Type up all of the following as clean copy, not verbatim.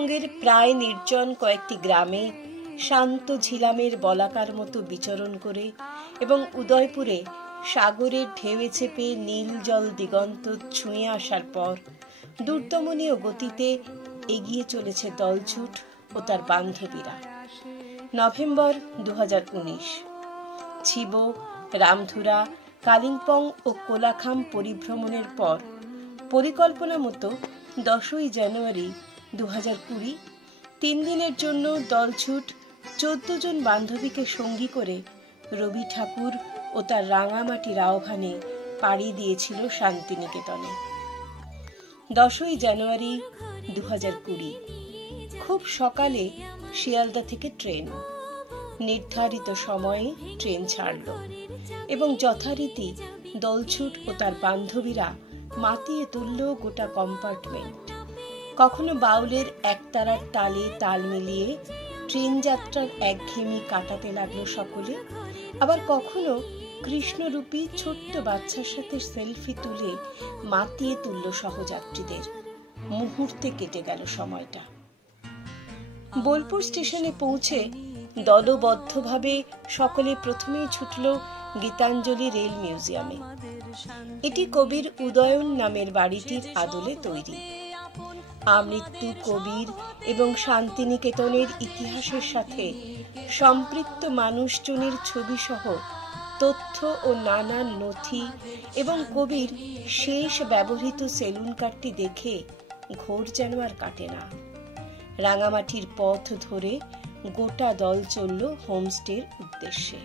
উত্তরবঙ্গের প্রায় নির্জন কয়েকটি গ্রামে শান্ত ঝিলামের বলাকার মতো বিচরণ করে এবং উদয়পুরে সাগরের ঢেউয়ে চেপে নীল জল দিগন্ত ছুঁয়ে আসার পর দুর্দমনীয় গতিতে এগিয়ে চলেছে দলছুট ও তার বান্ধবীরা। নভেম্বর 2019। ছিবো, রামধুরা, কালিম্পং ও কোলাখাম পরিভ্রমণের পর পরিকল্পনা মতো 10ই জানুয়ারি 2020 3 দিনের জন্য দলছুট 14 জন বান্ধবীকে সঙ্গী করে রবি ঠাকুর ও তার রাঙামাটির আহ্বানে পাড়ি দিয়েছিল শান্তিনিকেতনে। 10ই জানুয়ারি 2020 খুব সকালে শিয়ালদা থেকে ট্রেন। নির্ধারিত সময়ে ট্রেন ছাড়ল এবং যথারীতি দলছুট ও তার বান্ধবীরা মাতিয়ে তুলল গোটা কম্পার্টমেন্ট। কখনো বাউলের একতারার তালে তাল মিলিয়ে ট্রেন যাত্রার একঘেয়েমি কাটাতে লাগলো সকলে, আবার কখনো কৃষ্ণরূপী ছোট্ট বাচ্চার সাথে সেলফি তুলে মাতিয়ে তুলল সহযাত্রীদের। মুহূর্তে কেটে গেল সময়টা। বোলপুর স্টেশনে পৌঁছে দলবদ্ধভাবে সকলে প্রথমেই ছুটল গীতাঞ্জলি রেল মিউজিয়ামে। এটি কবির উদয়ন নামের বাড়িটির আদলে তৈরি। আমৃত্যু কবির এবং শান্তিনিকেতনের ইতিহাসের সাথে সম্পৃক্ত মানুষজনের ছবি সহ তথ্য ও নানান নথি এবং কবির শেষ ব্যবহৃত সেলুন কার্ডটি দেখে ঘোর যেন আর কাটে না। রাঙামাটির পথ ধরে গোটা দল চলল হোমস্টের উদ্দেশ্যে।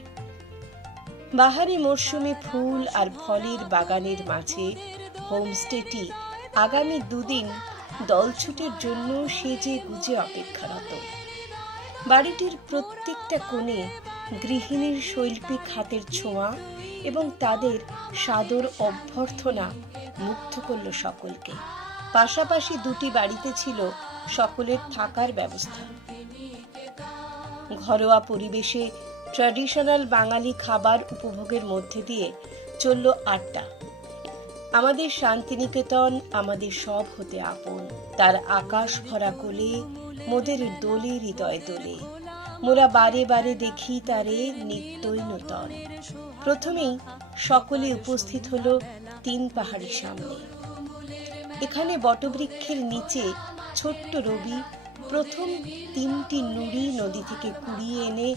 বাহারি মরশুমে ফুল আর ফলের বাগানের মাঝে হোমস্টেটি আগামী 2 দিন দলছুটের জন্য সেজে গুজে অপেক্ষারত। বাড়িটির প্রত্যেকটা কোণে গৃহিণীর শৈল্পিক হাতের ছোঁয়া এবং তাদের সাদর অভ্যর্থনা মুগ্ধ করল সকলকে। পাশাপাশি 2টি বাড়িতে ছিল সকলের থাকার ব্যবস্থা। ঘরোয়া পরিবেশে ট্র্যাডিশনাল বাঙালি খাবার উপভোগের মধ্যে দিয়ে চলল আড্ডা। আমাদের শান্তিনিকেতন আমাদের সব হতে আপন, তার আকাশ ভরা কোলে মোদের দোলে হৃদয় দোলে, মোরা বারে বারে দেখি তারে নিত্যই নূতন। প্রথমেই সকলে উপস্থিত হলো 3 পাহাড়ির সামনে। এখানে বটবৃক্ষের নিচে ছোট্ট রবি প্রথম 3টি নুড়ি নদী থেকে কুড়িয়ে এনে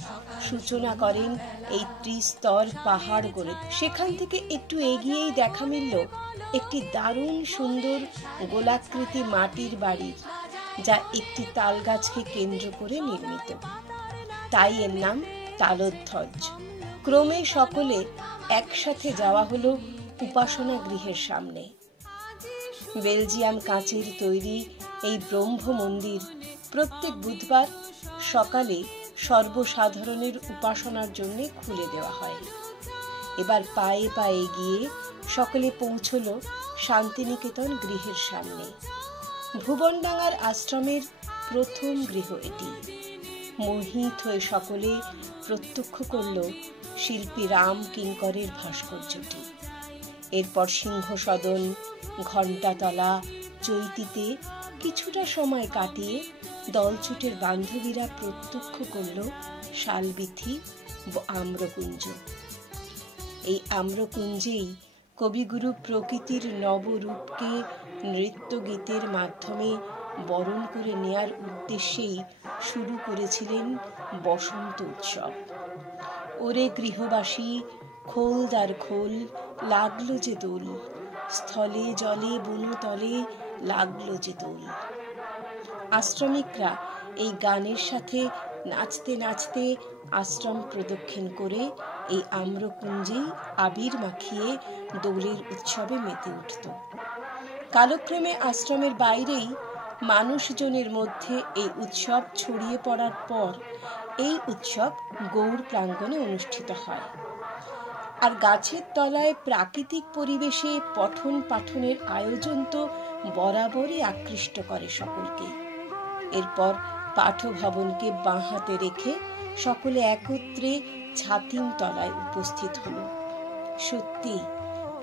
সূচনা করেন এই ত্রিস্তর পাহাড় গড়ে। সেখান থেকে একটু এগিয়েই দেখা মিলল একটি দারুণ সুন্দর গোলাকৃতি মাটির বাড়ি, যা একটি তাল গাছকে কেন্দ্র করে নির্মিত, তাই এর নাম তালধ্বজ। ক্রমে সকলে একসাথে যাওয়া হলো উপাসনা গৃহের সামনে। বেলজিয়াম কাঁচের তৈরি এই ব্রহ্ম মন্দির প্রত্যেক বুধবার সকালে সর্বসাধারণের উপাসনার জন্য খুলে দেওয়া হয়। এবার পায়ে পায়ে গিয়ে সকলে পৌঁছল শান্তিনিকেতন গৃহের সামনে। ভুবনডাঙ্গার আশ্রমের প্রথম গৃহ এটি। মোহিত হয়ে সকলে প্রত্যক্ষ করল শিল্পী রাম কিঙ্করের ভাস্কর্যটি। এরপর সিংহসদন, ঘণ্টাতলা, চৈতিতে কিছুটা সময় কাটিয়ে দলছুটের বান্ধবীরা প্রত্যক্ষ করল শালবিথি ও আম্রকুঞ্জ। এই আম্রকুঞ্জেই কবিগুরু প্রকৃতির নবরূপকে নৃত্য গীতের মাধ্যমে বরণ করে নেয়ার উদ্দেশ্যেই শুরু করেছিলেন বসন্ত উৎসব। ওরে গৃহবাসী খোলদার খোল, লাগলো যে দোল, স্থলে জলে বনতলে লাগলো যে দোল। আশ্রমিকরা এই গানের সাথে নাচতে নাচতে আশ্রম প্রদক্ষিণ করে এই আম্রকুঞ্জেই আবির মাখিয়ে দোলের উৎসবে মেতে উঠত। কালক্রমে আশ্রমের বাইরেই মানুষজনের মধ্যে এই উৎসব ছড়িয়ে পড়ার পর এই উৎসব গৌড় প্রাঙ্গণে অনুষ্ঠিত হয়। আর গাছের তলায় প্রাকৃতিক পরিবেশে পঠন পাঠনের আয়োজন তো বরাবরই আকৃষ্ট করে সকলকে। এরপর পাঠভবনকে বাঁ হাতে রেখে সকলে একত্রে ছাতিম তলায় উপস্থিত হলো। সত্যি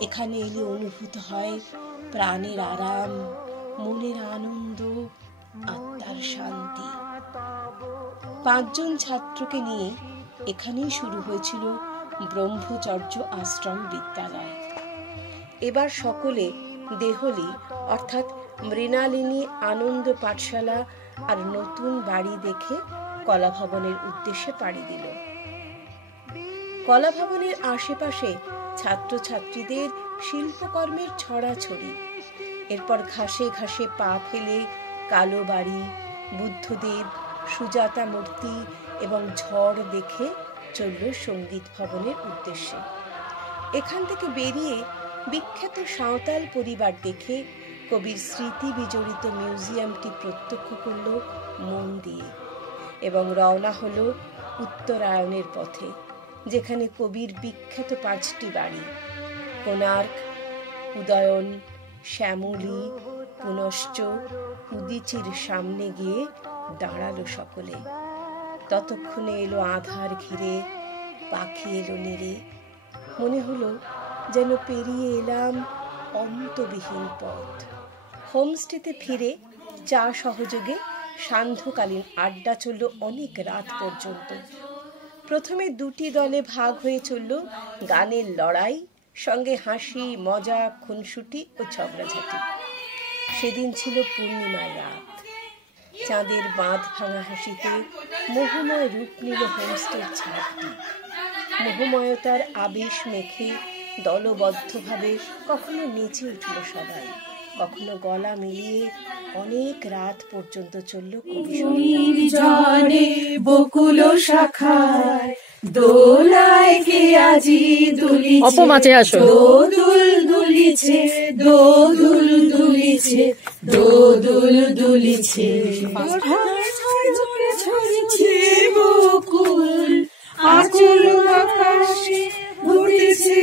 এখানে এলে অনুভূত হয় প্রাণের আরাম, মনের আনন্দ, আত্মার আর শান্তি। 5 জন ছাত্রকে নিয়ে এখানেই শুরু হয়েছিল ব্রহ্মচর্য আশ্রম বিদ্যালয়। এবার সকলে দেহলি অর্থাৎ মৃণালিনী আনন্দ পাঠশালা আর নতুন বাড়ি দেখে কলাভবনের উদ্দেশ্যে পাড়ি দিল। কলাভবনের আশেপাশে ছাত্রছাত্রীদের শিল্পকর্মের ছড়াছড়ি। এরপর ঘাসে ঘাসে পা ফেলে কালো বাড়ি, বুদ্ধদেব, সুজাতা মূর্তি এবং ঝড় দেখে চলল সঙ্গীত ভবনের উদ্দেশ্যে। এখান থেকে বেরিয়ে বিখ্যাত সাঁওতাল পরিবার দেখে কবির স্মৃতি বিজড়িত মিউজিয়ামটি প্রত্যক্ষ করল মন দিয়ে এবং রওনা হলো উত্তরায়ণের পথে, যেখানে কবির বিখ্যাত 5টি বাড়ি কোণার্ক, উদয়ন, শ্যামলী, পুনশ্চ, উদীচীর সামনে গিয়ে দাঁড়ালো সকলে। ততক্ষণে এলো আধার ঘিরে, পাখি এলো নেড়ে। মনে হলো যেন পেরিয়ে এলাম অন্তবিহীন পথ। হোমস্টেতে ফিরে চা সহযোগে সান্ধ্যকালীন আড্ডা চলল অনেক রাত পর্যন্ত। প্রথমে 2টি দলে ভাগ হয়ে চলল গানের লড়াই, সঙ্গে হাসি, মজা, খুনসুটি ও ঝগড়াঝাটি। সেদিন ছিল পূর্ণিমার রাত। চাঁদের বাঁধ ভাঙা হাসিতে মোহময় রূপ নিল হোমস্টের ছাদটি। মোহময়তার আবেশ মেখে দলবদ্ধভাবে কখনো নেচে উঠল সবাই, কখনো গলা মিলিয়ে অনেক রাত পর্যন্ত চলল বকুল শাখায় দোলায় কে আজি দুলিছে, দোদুল দুলিছে, দোদুল দুলিছে, দোদুল দুলিছে, ছড়িছে বকুল, আকুল আকাশে উঠেছে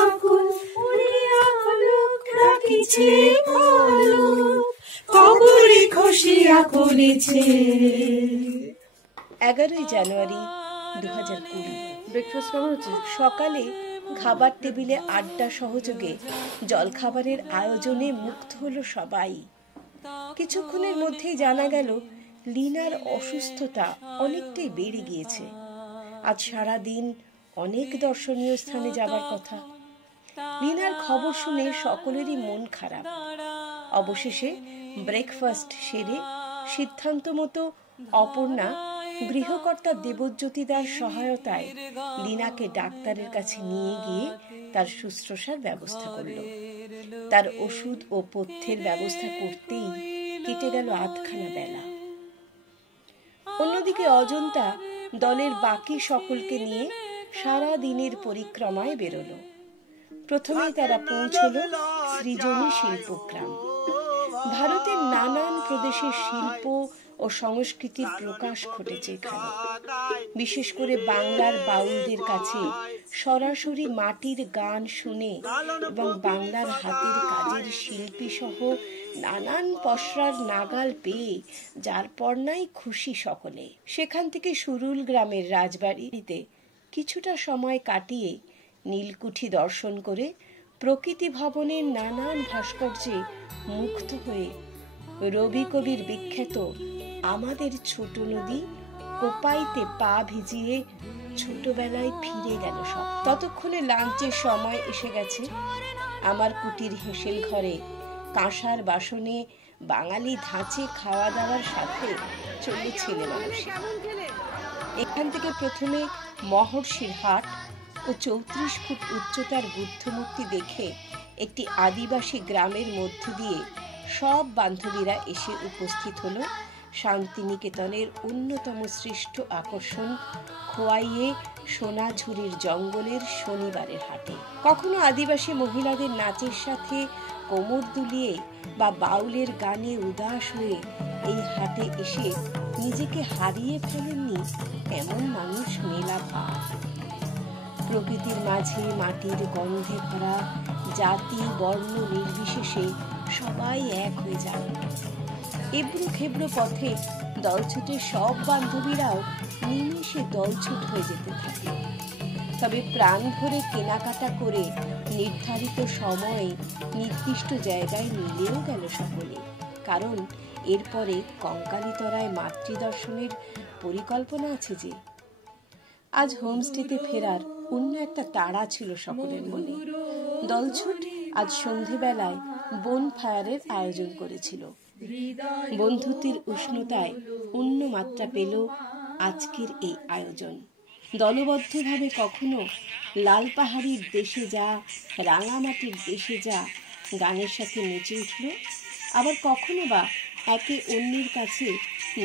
আকুল, উড়িয়া পলক রাখিছে পলক, কবরে খসিয়া পড়েছে। 11ই জানুয়ারি 2020। ব্রেকফাস্ট কেমন হচ্ছে? সকালে খাবার টেবিলে আড্ডা সহযোগে জলখাবারের আয়োজনে মুগ্ধ হলো সবাই। কিছুক্ষণের মধ্যেই জানা গেল লীনার অসুস্থতা অনেকটাই বেড়ে গিয়েছে। আজ সারা দিন অনেক দর্শনীয় স্থানে যাবার কথা। লীনার খবর শুনে সকলেরই মন খারাপ। অবশেষে ব্রেকফাস্ট সেরে সিদ্ধান্ত মতো অপর্ণা গৃহকর্তা দেবজ্যোতিদার সহায়তায় লীনাকে ডাক্তারের কাছে নিয়ে গিয়ে তার শুশ্রূষার ব্যবস্থা করল। তার ওষুধ ও পথ্যের ব্যবস্থা করতেই কেটে গেল আধখানা বেলা। অন্যদিকে অজন্তা দলের বাকি সকলকে নিয়ে সারা দিনের পরিক্রমায় বেরোলো। প্রথমেই তারা পৌঁছলো সৃজনী শিল্পগ্রাম। ভারতের নানান প্রদেশের শিল্প ও সংস্কৃতির প্রকাশ ঘটেছে এখানে। বিশেষ করে বাংলার বাউলদের কাছে সরাসরি মাটির গান শুনে এবং বাংলার হাতের কাজের শিল্পী সহ নানান পসরার নাগাল পেয়ে যার পর্নাই খুশি সকলে। সেখান থেকে সুরুল গ্রামের রাজবাড়িতে কিছুটা সময় কাটিয়ে নীলকুঠি দর্শন করে প্রকৃতি ভবনের নানান ভাস্কর্যে মুগ্ধ হয়ে রবি কবির বিখ্যাত আমাদের ছোট নদী কোপাইতে পা ভিজিয়ে ছোটবেলায় ফিরে গেল সব। ততক্ষণে লাঞ্চের সময় এসে গেছে। আমার কুটির হেসেল ঘরে কাঁসার বাসনে বাঙালি ধাঁচে খাওয়া দাওয়ার সাথে চলল ছেলে মানুষ। এখান থেকে প্রথমে মহর্ষির হাট ও 34 ফুট উচ্চতার বুদ্ধমূর্তি দেখে একটি আদিবাসী গ্রামের মধ্য দিয়ে সব বান্ধবীরা এসে উপস্থিত হলো শান্তিনিকেতনের অন্যতম শ্রেষ্ঠ আকর্ষণ খোয়াইয়ে সোনাঝুরির জঙ্গলের শনিবারের হাটে। কখনো আদিবাসী মহিলাদের নাচের সাথে কোমর দুলিয়ে বা বাউলের গানে উদাস হয়ে এই হাটে এসে নিজেকে হারিয়ে ফেলেননি এমন মানুষ মেলা ভার। প্রকৃতির মাঝে মাটির গন্ধে ভরা জাতি বর্ণ নির্বিশেষে সবাই এক হয়ে যায়। এবড়ো খেবড়ো পথে দলছুটের সব বান্ধবীরাও নিমিষে দলছুট হয়ে যেতে থাকে। তবে প্রাণ ভরে কেনাকাটা করে নির্ধারিত সময়ে নির্দিষ্ট জায়গায় মিলেও গেল সকলে। কারণ এরপরে কঙ্কালীতরায় মাতৃদর্শনের পরিকল্পনা আছে যে। আজ হোমস্টেতে ফেরার অন্য একটা তাড়া ছিল সকলের মনে। দলছুট আজ সন্ধেবেলায় বোনফায়ারের আয়োজন করেছিল। বন্ধুত্বের উষ্ণতায় অন্য মাত্রা পেল আজকের এই আয়োজন। দলবদ্ধভাবে কখনো লাল পাহাড়ির দেশে যা, রাঙামাটির দেশে যা গানের সাথে নেচে উঠল, আবার কখনো বা একে অন্যের কাছে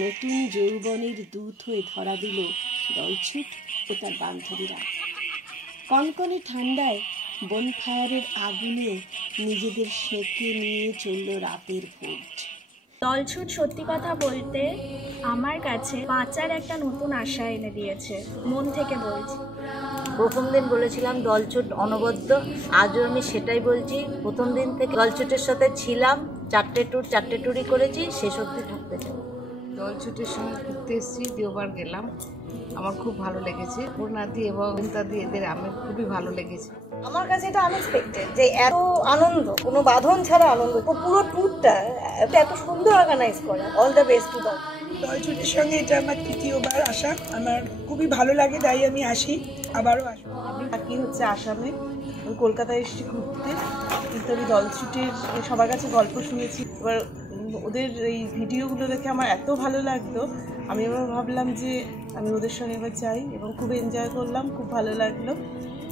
নতুন যৌবনের দূত হয়ে ধরা দিল দলছুট ও তার বান্ধবীরা। কনকনে ঠান্ডায় বনফায়ারের আগুনে নিজেদের সেঁকে নিয়ে চলল রাতের ভোট। দলছুট সত্যি কথা বলতে আমার কাছে বাঁচার একটা নতুন আশা এনে দিয়েছে, মন থেকে বলছি। প্রথম দিন বলেছিলাম দলছুট অনবদ্য, আজও আমি সেটাই বলছি। প্রথম দিন থেকে দলছুটের সাথে ছিলাম, 4টে ট্যুরই করেছি, শেষ অবধি থাকতে চাই। দলছুটের সঙ্গে ঘুরতে এসেছি, দেওবার গেলাম, আমার খুব ভালো লেগেছে। পূর্ণাদি এবং অনিতাদি এদের আমার খুবই ভালো লেগেছে। আমার কাছে এটা আনএক্সপেক্টেড যে এত আনন্দ, কোনো বাঁধন ছাড়া আনন্দ, পুরো ট্যুরটা এত সুন্দর অর্গানাইজ করা। অল দ্য বেস্ট টু দলছুটের সঙ্গে এটা আমার তৃতীয়বার আসা, আমার খুবই ভালো লাগে, তাই আমি আসি, আবারও আসবো। আমি থাকি হচ্ছে আসামে, আমি কলকাতায় এসেছি ঘুরতে, কিন্তু আমি দলছুটের সবার কাছে গল্প শুনেছি। এবার ওদের এই ভিডিওগুলো দেখে আমার এত ভালো লাগতো, আমি এবার ভাবলাম যে আমি ওদের সঙ্গে এবার যাই, এবং খুব এনজয় করলাম, খুব ভালো লাগলো।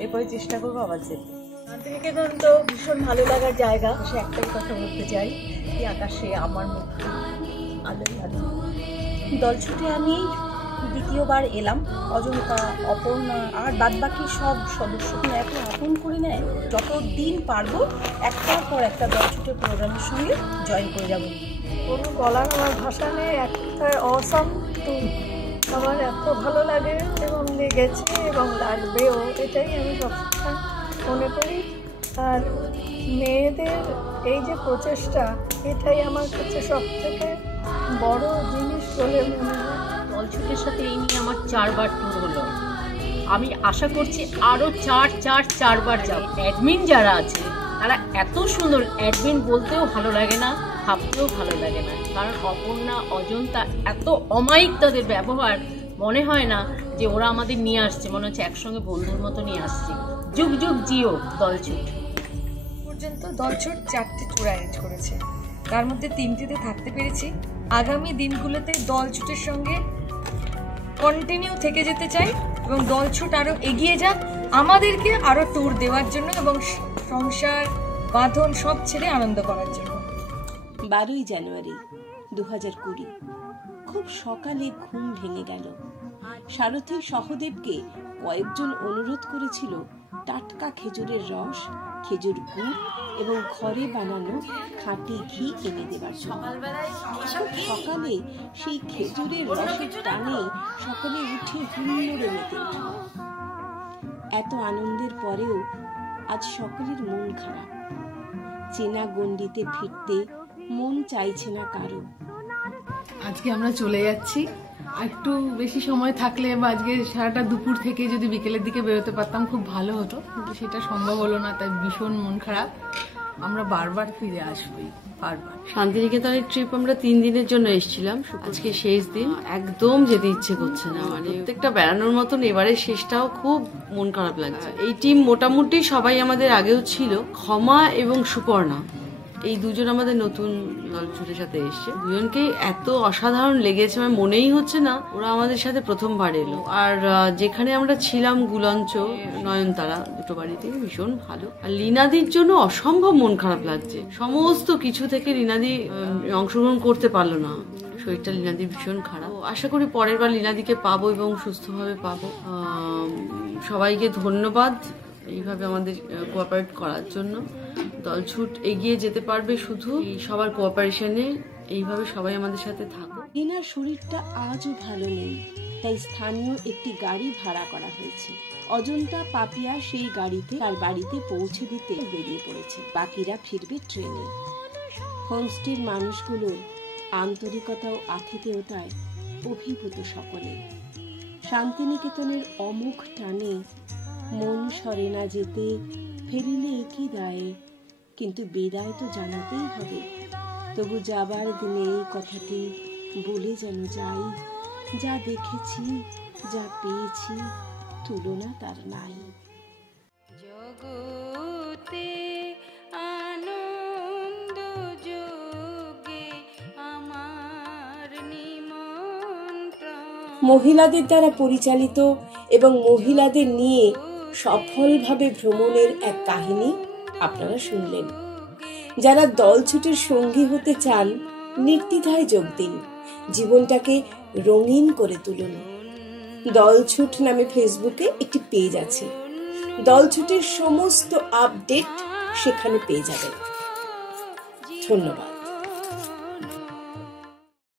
এরপরে চেষ্টা করবো আবার যেতে। শান্তিনিকেতন তো ভীষণ ভালো লাগার জায়গা। সে একটাই কথা বলতে চাই, কি আকাশে আমার মুক্তি আলোয় আলো। দলছুটে আমি দ্বিতীয়বার এলাম। অজন্তা, অপর্ণা আর বাদবাকি সব সদস্য এত আপন করে নেয়, যত দিন পারবো একটার পর একটা দলছুটের প্রোগ্রামের সঙ্গে জয়েন করে যাবো। কোনো বলার আমার ভাষা নেই, একটা অসাম ট্যুর। আমার এত ভালো লাগে এবং লেগেছে এবং লাগবেও, এটাই আমি সবসময় মনে করি। আর মেয়েদের এই যে প্রচেষ্টা, এটাই আমার কাছে সবথেকে বড় জিনিস বলে মনে হয়। দলছুটের সাথে এই নিয়ে আমার 4বার ট্যুর হলো। আমি আশা করছি আরও চারবার যাব। অ্যাডমিন যারা আছে তারা এত সুন্দর, অ্যাডমিন বলতেও ভালো লাগে না, ভাবতেও ভালো লাগে না। কারণ অপর্ণা, অজন্তা এত অমায়িক তাদের ব্যবহার, মনে হয় না যে ওরা আমাদের নিয়ে আসছে, মনে হচ্ছে একসঙ্গে বন্ধুর মতো নিয়ে আসছে। যুগ যুগ জিও দলছুট। পর্যন্ত দলছুট 4টে ট্যুর অ্যারেঞ্জ করেছে, তার মধ্যে 3টিতে থাকতে পেরেছি। আগামী দিনগুলোতে দলছুটের সঙ্গে কন্টিনিউ থেকে যেতে চাই এবং দলছুট আরও এগিয়ে যাক, আমাদেরকে আরও ট্যুর দেওয়ার জন্য এবং সংসার বাঁধন সব ছেড়ে আনন্দ করার জন্য। 12ই জানুয়ারি 2020 খুব সকালে ঘুম ভেঙে গেল। সারথী সহদেবকে কয়েকজন অনুরোধ করেছিল টাটকা খেজুরের রস, খেজুর গুড় এবং ঘরে বানানো খাঁটি ঘি এনে দেবার জন্য। সকালে সেই খেজুরের রসের টানে সকলে উঠে হুল্লোড়ে মেতে উঠল। এত আনন্দের পরেও আজ সকলের মন খারাপ। চেনা গণ্ডিতে ফিরতে মন চাইছে না কারো। আজকে আমরা চলে যাচ্ছি। একটু বেশি সময় থাকলে বা আজকে সারাটা দুপুর থেকে যদি বিকেলের দিকে বেরোতে পারতাম খুব ভালো হতো, কিন্তু সেটা সম্ভব হলো না, তাই ভীষণ মন খারাপ। আমরা বারবার ফিরে আসবোই, বারবার। শান্তিনিকেতনের ট্রিপ আমরা 3 দিনের জন্য এসেছিলাম, আজকে শেষ দিন। একদম যেতে ইচ্ছে করছে না, মানে প্রত্যেকটা বেড়ানোর মতন এবারে শেষটাও খুব মন খারাপ লাগছে। এই টিম মোটামুটি সবাই আমাদের আগেও ছিল। ক্ষমা এবং সুপর্ণা এই দুজন আমাদের নতুন দলছুটের সাথে এসছে। দুজনকেই এত অসাধারণ লেগেছে, আমার মনেই হচ্ছে না ওরা আমাদের সাথে প্রথমবার এলো। আর যেখানে আমরা ছিলাম গুলঞ্চ, নয়নতারা, দুটো বাড়িতে ভীষণ ভালো। আর লীনাদির জন্য অসম্ভব মন খারাপ লাগছে। সমস্ত কিছু থেকে লীনাদি অংশগ্রহণ করতে পারলো না, শরীরটা লীনাদির ভীষণ খারাপ। আশা করি পরের বার লীনাদিকে পাবো এবং সুস্থভাবে পাবো। সবাইকে ধন্যবাদ এইভাবে আমাদের কোঅপারেট করার জন্য। দলছুট এগিয়ে যেতে পারবে শুধু সবার কোঅপারেশনে। এইভাবে সবাই আমাদের সাথে থাকো। লীনার শরীরটা আজও ভালো নেই, তাই স্থানীয় একটি গাড়ি ভাড়া করা হয়েছে। অজন্তা, পাপিয়া সেই গাড়িতে তার বাড়িতে পৌঁছে দিতে বেরিয়ে পড়েছে। বাকিরা ফিরবে ট্রেনে। হোমস্টের মানুষগুলোর আন্তরিকতা ও আতিথেয়তায় অভিভূত সকলে। শান্তিনিকেতনের অমুখ টানে মন সরে না যেতে, ফেরিলে একই দায়ে, কিন্তু বিদায় তো জানাতেই হবে। তবু যাবার দিনে এই কথাটি বলে যেন যাই, যা দেখেছি যা পেয়েছি তুলনা তার নাই। জগতে আনন্দ যোগে আমার নিমন্ত্রণ। মহিলাদের দ্বারা পরিচালিত এবং মহিলাদের নিয়ে সফলভাবে ভ্রমণের এক কাহিনী আপনারা শুনলেন। যারা দলছুটের সঙ্গী হতে চান নির্দ্বিধায় যোগ দিন, জীবনটাকে রঙিন করে তুলুন। দলছুট নামে ফেসবুকে একটি পেজ আছে, দলছুটের সমস্ত আপডেট সেখানে পেয়ে যাবেন। ধন্যবাদ।